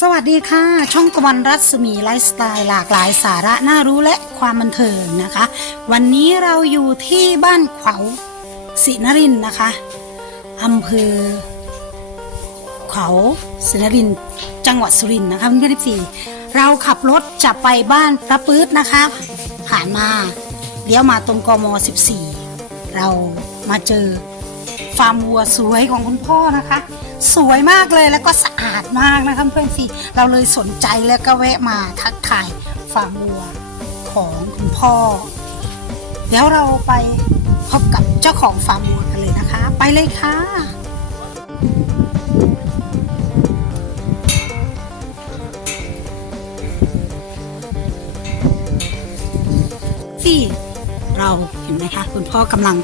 สวัสดีค่ะ ช่องตะวันรัศมีไลฟ์สไตล์หลากหลายสาระน่ารู้และความบันเทิงนะคะ วันนี้เราอยู่ที่บ้านขวาวศรีนรินนะคะอำเภอขวาวศรีนรินจังหวัดสุรินทร์นะคะเพื่อนๆสี่เราขับรถจะไปบ้านพระปื๊ดนะคะ ผ่านมาเลี้ยวมาตรงกม 14 เรามาเจอฟาร์มวัวสวยของคุณพ่อนะคะ สวยมากเลยแล้วก็สะอาดมากนะคะเพื่อนสิเราเลยสนใจแล้วก็แวะมาทักทายฟาร์มวัวของคุณพ่อ เดี๋ยวเราไปพบกับเจ้าของฟาร์มวัวกันเลยนะคะ ไปเลยค่ะที่เราเห็นไหมคะ คุณพ่อกำลัง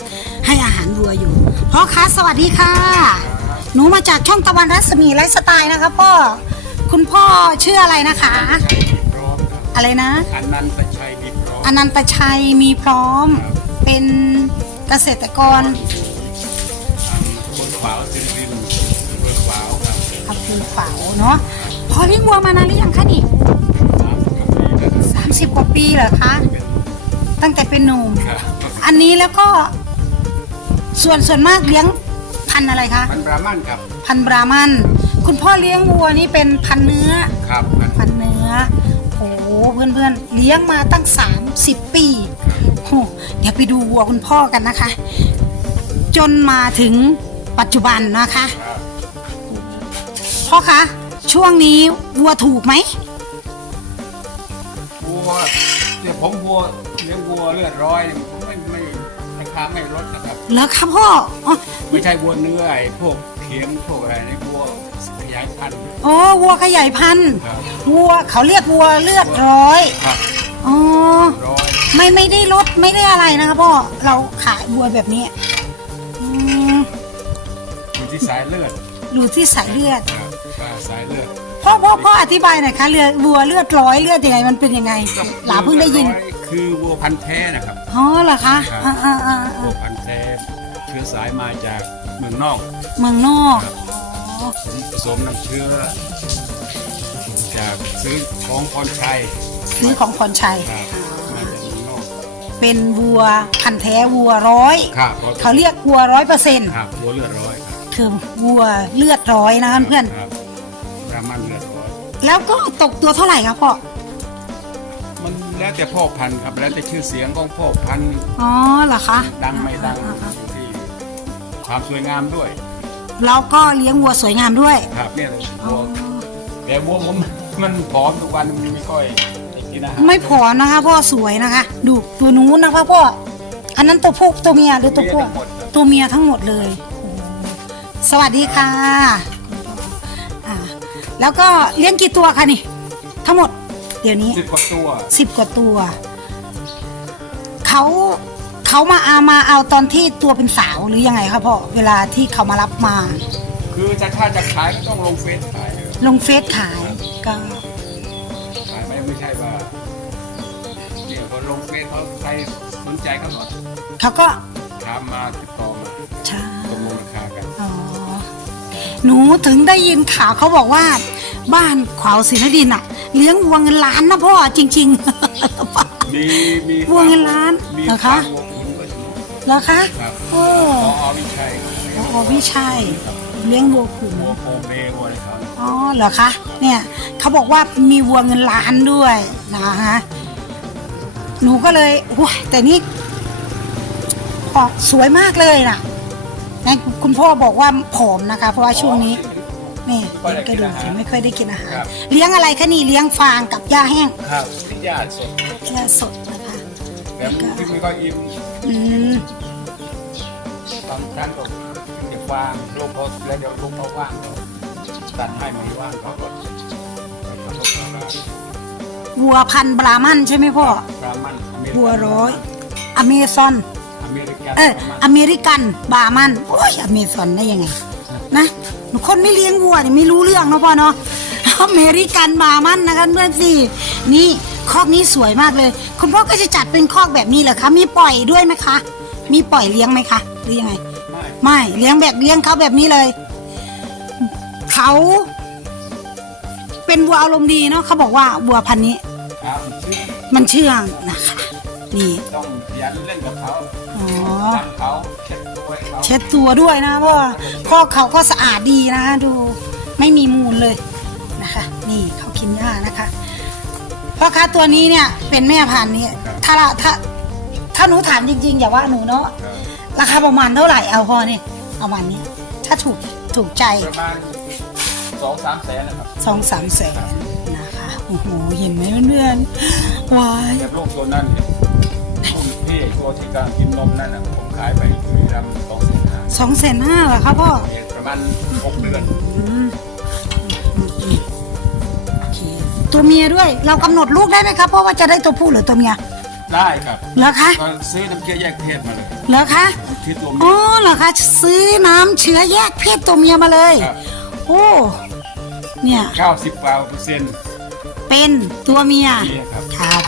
ให้อาหารวัวอยู่พ่อคะสวัสดีค่ะ หนูมาจากช่องตะวันรัศมีไลฟ์สไตล์นะคะพ่อ คุณพ่อชื่ออะไรนะคะพร้อมครับอะไรนะ อันนั้นตชัยมีพร้อมอนันตชัยมีพร้อม เป็นเกษตรกรบนขวาวสิรินทร์บนขวาวครับอำเภอฝาวเนาะพอเลี้ยงวัวมานานหรือยังคะนี่สามสิบกว่าปีแล้วครับสามสิบกว่าปีเหรอคะ เป็นตั้งแต่เป็นหนุ่ม ครับอันนี้แล้วก็ส่วนส่วนมากเลี้ยง พันธุ์อะไรคะมันบราหมันครับพันธุ์บรามัน คุณพ่อเลี้ยงวัวนี่เป็นพันธุ์เนื้อ ครับมันพันธุ์เนื้อโอ้เพื่อนเพื่อนๆเลี้ยงมาตั้ง 30 ปีโอ้เดี๋ยวไปดูวัวคุณพ่อกันนะคะ จนมาถึงปัจจุบันนะคะครับพ่อคะช่วงนี้วัวถูกไหมวัวเดี๋ยวผมวัวเลี้ยงวัวเลือดร้อยเนี่ยผมไม่ไม่ราคาไม่ลดนะครับแล้วครับพ่ออ๋อ ไม่ใช่วัวเนื้อไอ้พวกเขียงพวกอะไรในวัวขยายพันธุ์โอ้วัวขยายพันธุ์ครับ วัวเขาเรียกวัวเลือดร้อยครับอ๋อร้อยไม่ไม่ได้ลดไม่ได้อะไรนะคะพ่อเราขายวัวแบบนี้อืมอยู่ที่สายเลือดอยู่ที่สายเลือดครับว่าสายเลือดพ่อพ่อพ่ออธิบายหน่อยคะเรือวัวเลือดร้อยเลือดยังไงมันเป็นยังไง หลาเพิ่งได้ยินวัวเลือร้อคือวัวพันธุ์แท้นะครับอ๋อเหรอคะครับอ่าอ่าอ่าวัอ่าวพันธุ์แท้เชื้อสายมาจากเมืองนอกเมืองนอกครับอ๋อผสมน้ำเชื้อ จากซื้อของพรชัยซื้อของพรชัย ครับมาจากเมืองนอกเป็นวัวพันธุ์แท้วัวร้อย ครับเขาเรียกวัวร้อยเปอร์เซ็นต์ครับวัวเลือดร้อยครับคือวัวเลือดร้อยนะคะเพื่อน ครับรามันเลือดร้อยแล้วก็ตกตัวเท่าไหร่ครับพ่อ มันแล้วแต่พ่อพันธุ์ครับแล้วแต่ชื่อเสียงของพ่อพันธุ์อ๋อเหรอคะดังไม่ดัง อ่าอ่าอยู่ที่ ความสวยงามด้วย เราก็เลี้ยงวัวสวยงามด้วย ครับเนี่ยวัวแต่วัวผมมันผอมทุกวันมันไม่ค่อยได้กินอาหารไม่ผอมนะคะ พ่อสวยนะคะ ดูตัวนู้นนะคะพ่ออันนั้นตัวผู้ตัวเมียหรือตัวผู้เมียทั้งหมดครับตัวเมียทั้งหมดเลยโอ้สวัสดีค่ะอ่าแล้วก็เลี้ยงกี่ตัวคะนี่ ทั้งหมด เดี๋ยวนี้สิบกว่าตัวสิบกว่าตัว เขา เขามาเอามาเอาตอนที่ตัวเป็นสาวหรือยังไงคะพ่อเวลาที่เขามารับมา คือจะถ้าจะขายก็ต้องลงเฟซขายเลยลงเฟซขายก็ขายไม่ไม่ใช่ว่าเนี่ยพอลงเฟซเขาใครสนใจเขาหมดเขาก็ถามมาติดต่อมาใช่ตกลงราคากันอ๋อหนูถึงได้ยินข่าวเขาบอกว่า บ้านขวาวศรีนดินอะเลี้ยงวัวเงินล้านนะพ่อจริง ๆ มีมีวัวเงินล้านมีเหรอคะฟาร์มวัวขุนก็มี เหรอคะครับโอ้พอวิชัยโอ้พี่ชัยเลี้ยงวัวขุนวัวโคเบวัวอะไรเขาเนี่ยอ๋อเหรอคะเนี่ยเขาบอกว่ามีวัวเงินล้านด้วยนะฮะหนูก็เลยว้ายแต่นี่ออกสวยมากเลยนะนะคุณพ่อบอกว่าผอมนะคะ เพราะว่าช่วงนี้นี่เห็นกระดูกเห็นไม่ค่อยได้กินอาหาร เลี้ยงอะไรคะนี่เลี้ยงฟางกับหญ้าแห้งครับที่ญาติสดหญ้าสดนะคะ แต่ที่ไม่ค่อยอิ่มอืมบางครั้งก็กินแต่ฟางลงพอแล้วเดี๋ยวลงเขาว่างก็ตัดให้ไม่ว่างเขาก็ไปทำรถมาวัวพันธุ์บรามันใช่ไหมพ่อบรามันอเมริกันวัวร้อย อเมซอน อเมริกันเออประมาณอเมริกันบามัน โอ้ย อเมซอนได้ยังไง นะ หนูคนไม่เลี้ยงวัวเนี่ยไม่รู้เรื่องเนาะพ่อเนาะ อเมริกันบามันนะคะเพื่อนสินี่ คอกนี้สวยมากเลย คุณพ่อก็จะจัดเป็นคอกแบบนี้เหรอคะ มีปล่อยด้วยไหมคะ มีปล่อยเลี้ยงไหมคะ หรือยังไง ไม่ไม่เลี้ยงแบบเลี้ยงเขาแบบนี้เลย เขาเปเป็นวัวอารมณ์ดีเนาะเขาบอกว่าวัวพันธุ์นี้ ครับชื่อมันเชื่องนะคะ นี่ ต้องยันเล่นกับเขาอ๋อทำเขาเช็ดตัวให้เขาเช็ดตัวด้วยนะเพราะว่าพ่อเขาก็สะอาดดีนะดูไม่มีมูลเลยนะคะ นี่เขากินหญ้านะคะ พ่อค้าตัวนี้เนี่ยเป็นแม่พันธุ์นี้ถ้าละถ้าถ้าหนูถามจริง ๆ อย่าว่าหนูเนาะครับราคาประมาณเท่าไหร่เอาพอเนี่ยเอาวันนี้ ถ้าถูกถูกใจประมาณสองสามแสนนะครับสองสามแสนนะคะโอ้โหเห็นไหมเพื่อนๆวายแบบลูกตัวนั้นเนี่ยลูกพี่ตัวที่กำลังกินนมนั่นนะผมขายไปคือรำสองแสนห้าสองแสนห้าเหรอครับพ่อประมาณหกเดือน ตัวเมียด้วย เรากำหนดลูกได้ไหมครับเพราะว่าจะได้ตัวผู้หรือตัวเมียได้ครับเหรอคะก็ซื้อน้ำเกลือแยกเพศมาเลยเหรอคะทิศลมอ๋อเหรอคะซื้อน้ำเชื้อแยกเพศตัวเมียมาเลยครับโอ้เนี่ยเก้าสิบกว่าเปอร์เซ็นต์เป็นตัวเมียเมียครับครับ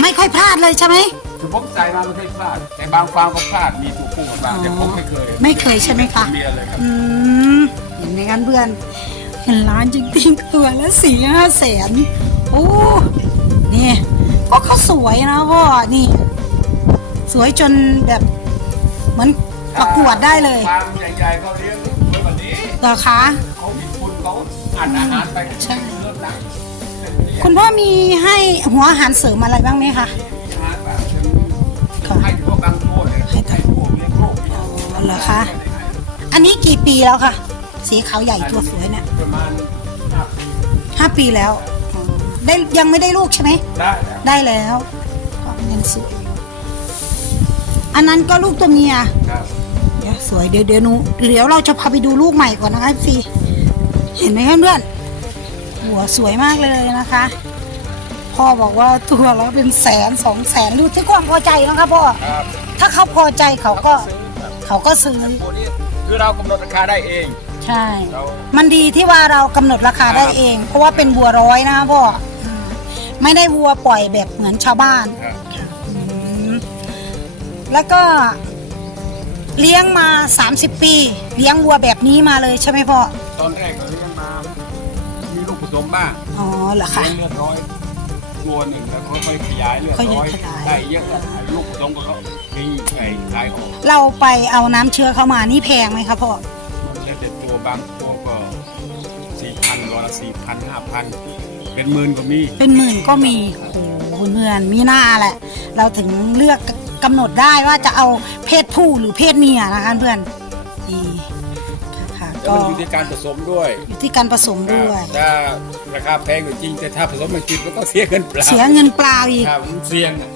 ไม่ค่อยพลาดเลยใช่ไหมคือผมใส่มาไม่เคยพลาด แต่บางฟาร์มก็พลาดมีตัวผู้กับบ้างแต่ผมไม่เคย ไม่เคยใช่ไหมคะเมียเลยครับอืมเห็นไหมกันเพื่อน เห็นร้านจริงๆตัวละสี่ห้าแสนโอ้นี่ก็เขาสวยนะพ่อนี่ สวยจนแบบเหมือนประกวดได้เลยฟาร์มใหญ่ๆเขาเลี้ยงไว้แบบนี้เหรอคะเขามีคุณเขาอ่านอาหารไปใช่เริ่มหนักคุณพ่อมีให้หัวอาหารเสริมอะไรบ้างไหมคะอาหารแบบค่ะให้พวกบางตัวเลยให้ให้พวกเลี้ยงลูกอ๋อเหรอคะ อันนี้กี่ปีแล้วคะ สีขาวใหญ่ตัวสวยเนี่ยประมาณห้าปีห้าปีแล้วอ๋อได้ยังไม่ได้ลูกใช่ไหม ได้แล้วได้แล้วก็ยังสวยอยู่อันนั้นก็ลูกตัวเมีย ครับเดี๋ยวสวยเดี๋ยวเดี๋ยวหนูเดี๋ยวเราจะพาไปดูลูกใหม่ก่อนนะคะพี่เห็นไหมเพื่อนๆหัวสวยมากเลยนะคะ พ่อบอกว่าตัวละเป็นแสนสองแสนดูที่ความพอใจนะคะพ่อครับถ้าเขาพอใจเขาก็ ซื้อครับเขาก็ซื้อพวกนี้คือเรากำหนดราคาได้เอง ใช่เรามันดีที่ว่าเรากำหนดราคาได้เอง เพราะว่าเป็นวัวร้อยนะคะพ่ออืมไม่ได้วัวปล่อยแบบเหมือนชาวบ้าน ครับอืมแล้วก็เลี้ยงมา 30 ปี เลี้ยงวัวแบบนี้มาเลยใช่ไหมพ่อ ตอนแรกเราเลี้ยงมา มีลูกผสมบ้างอ๋อเหรอคะ เลี้ยงเลือดน้อย ตัวหนึ่งแล้วก็ค่อยขยายเลือดค่อยน้อยขยาย ได้เยอะแล้วลูกผสมก็เขามีไอ้ขายออกเราไปเอาน้ำเชื้อเข้ามานี่แพงไหมคะพ่อมันแล้วแต่ตัวบางตัวก็สี่พันร้อยละสี่พันห้าพันเป็นหมื่นก็มี เป็นหมื่นก็มีโอ้โหเพื่อนมีหน้าแหละ เราถึงเลือกกำหนดได้ว่าจะเอาเพศผู้หรือเพศเมียนะคะเพื่อนนี่ค่ะแล้วก็มันอยู่ที่การผสมด้วยอยู่ที่การผสมด้วย ถ้าราคาแพงก็จริงแต่ถ้าผสมไม่จริงมันก็เสียเงินเปล่าเสียเงินเปล่าอีกครับมันเสี่ยงอะ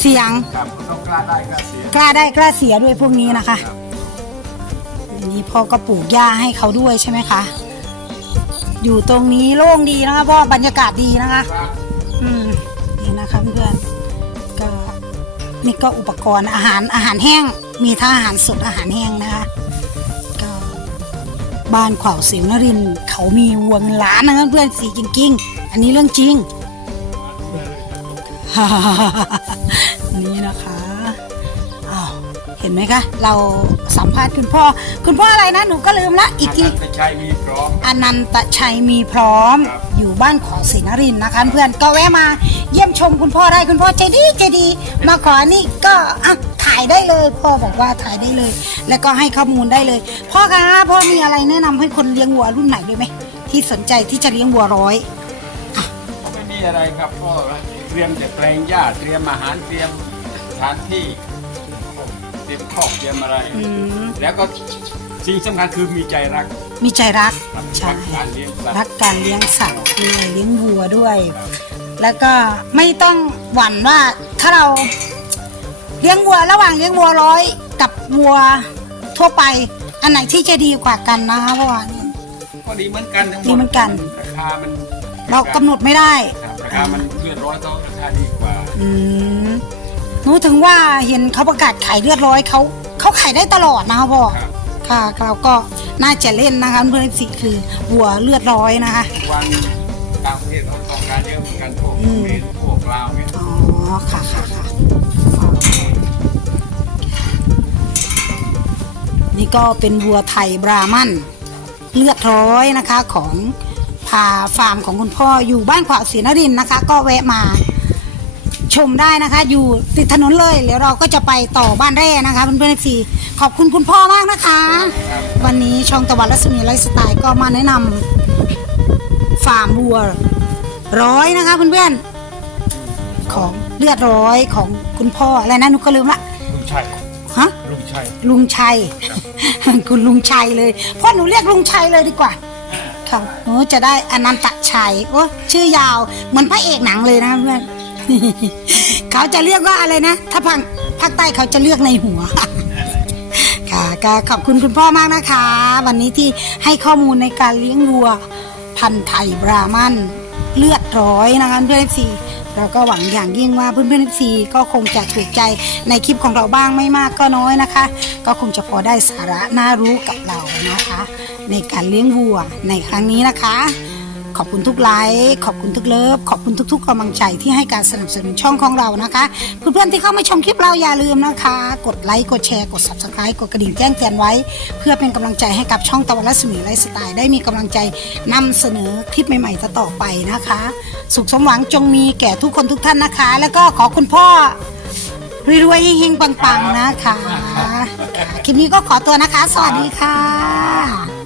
เสียง ครับมันต้องกล้าได้กล้าเสีย กล้าได้กล้าเสียด้วยพวกนี้นะคะรับอันนี้ พ่อก็ปลูกหญ้าให้เขาด้วยใช่ไหมคะ อยู่ตรงนี้โล่งดีนะคะพ่อบรรยากาศดีนะคะ อืมนี่นะคะเพื่อนก็นี่ก็อุปกรณ์อาหารอาหารแห้ง มีทั้งอาหารสดอาหารแห้งนะคะก็บ้านขวาวสิวนรินเขามีวัวเงินล้านนะคะเพื่อนสีจริงๆ อันนี้เรื่องจริง นี่นะคะ ห็นไหมคะ เราสัมภาษณ์คุณพ่อ คุณพ่ออะไรนะ หนูก็ลืมละอีกทีอันนั้นไม่ใช่มีพร้อม อนันตชัยมีพร้อม ครับ อยู่บ้านของศรีนรินทร์นะคะเพื่อนก็แวะมาเยี่ยมชมคุณพ่อได้คุณพ่อใจดีใจดี มาขอนี่ก็อะถ่ายได้เลย พ่อบอกว่าถ่ายได้เลย แล้วก็ให้ข้อมูลได้เลย พ่อคะพ่อมีอะไรแนะนำให้คนเลี้ยงวัวรุ่นใหม่ด้วยไหมที่สนใจที่จะเลี้ยงวัวร้อยก็ไม่มีอะไรครับก็เตรียมแต่แปลงหญ้าเตรียมอาหารเตรียมสถานที่ เตรียมคอกเตรียมอะไร อืมแล้วก็สิ่งสำคัญคือมีใจรักมีใจรักครับใช่รักการเลี้ยงสัตรัว์กการเลี้ยงสัตว์ด้วยเลี้ยงวัวด้วยแล้วก็ไม่ต้องหวั่นว่าถ้าเราเลี้ยงวัวระหว่างเลี้ยงวัวร้อยกับวัวทั่วไป อันไหนที่จะดีกว่ากันนะคะเพราะว่านี่ก็ดีเหมือนกันทั้งหมดดีเหมือนกัน ราคามันเรากำหนดไม่ได้ ครับราคามันเลือดร้อยเขาราคาดีกว่า อืม รู้ถึงว่าเห็นเขาประกาศขายเลือดร้อยเขาเขาขายได้ตลอดนะคะพ่อครับค่ะเราก็น่าจะเล่นนะคะเพื่อนสิคือวัวเลือดร้อยนะคะวันต่างประเทศเขาต้องการเยอะเหมือนกันพวกอืมเมนพวกลาวเนี่ยอ๋อค่ะค่ะค่ะนี่ก็เป็นวัวไทยบรามันเลือดร้อยนะคะของพาฟาร์มของคุณพ่ออยู่บ้านขวาวศรีนรินทร์นะคะ ก็แวะมา ชมได้นะคะ อยู่ติดถนนเลยเดี๋ยวเราก็จะไปต่อบ้านแร่นะคะเพื่อนๆสีขอบคุณคุณพ่อมากนะคะ วันนี้ช่องตะวันรัศมีไลฟ์สไตล์ก็มาแนะนำฟาร์มวัวร้อยนะคะเพื่อนๆของเลือดร้อยของคุณพ่ออะไรนะนุกก็ลืมละลุงชัยฮะลุงชัยลุงชัย คุณลุงชัยเลยพ่อหนูเรียกลุงชัยเลยดีกว่าค่ะหนูจะได้อนันตชัยโอ้ชื่อยาวเหมือนพระเอกหนังเลยนะเพื่อน เขาจะเรียกว่าอะไรนะ ถ้าภาคภาคใต้เขาจะเรียกในหัว ค่ะก็ขอบคุณคุณพ่อมากนะคะ วันนี้ที่ให้ข้อมูลในการเลี้ยงวัว พันธุ์ไทยบรามันเลือดร้อยนะคะเพื่อนเอฟซีเราก็หวังอย่างยิ่งว่าเพื่อนเพื่อนซีก็คงจะถูกใจในคลิปของเราบ้างไม่มากก็น้อยนะคะ ก็คงจะพอได้สาระน่ารู้กับเรานะคะ ในการเลี้ยงวัวในครั้งนี้นะคะ ขอบคุณทุกไลค์ขอบคุณทุกเลิฟขอบคุณทุก ๆกำลังใจที่ให้การสนับสนุนช่องของเรานะคะเพื่อนๆที่เข้ามาชมคลิปเราอย่าลืมนะคะ กดไลค์กดแชร์กด subscribe กดกระดิ่งแจ้งเตือนไว้ เพื่อเป็นกำลังใจให้กับช่องตะวันรัศมีไลฟ์สไตล์ได้มีกำลังใจนำเสนอคลิปใหม่ๆต่อไปนะคะ สุขสมหวังจงมีแก่ทุกคนทุกท่านนะคะ แล้วก็ขอคุณพ่อรวยๆเฮงๆปังๆนะคะ คลิปนี้ก็ขอตัวนะคะ สวัสดีค่ะ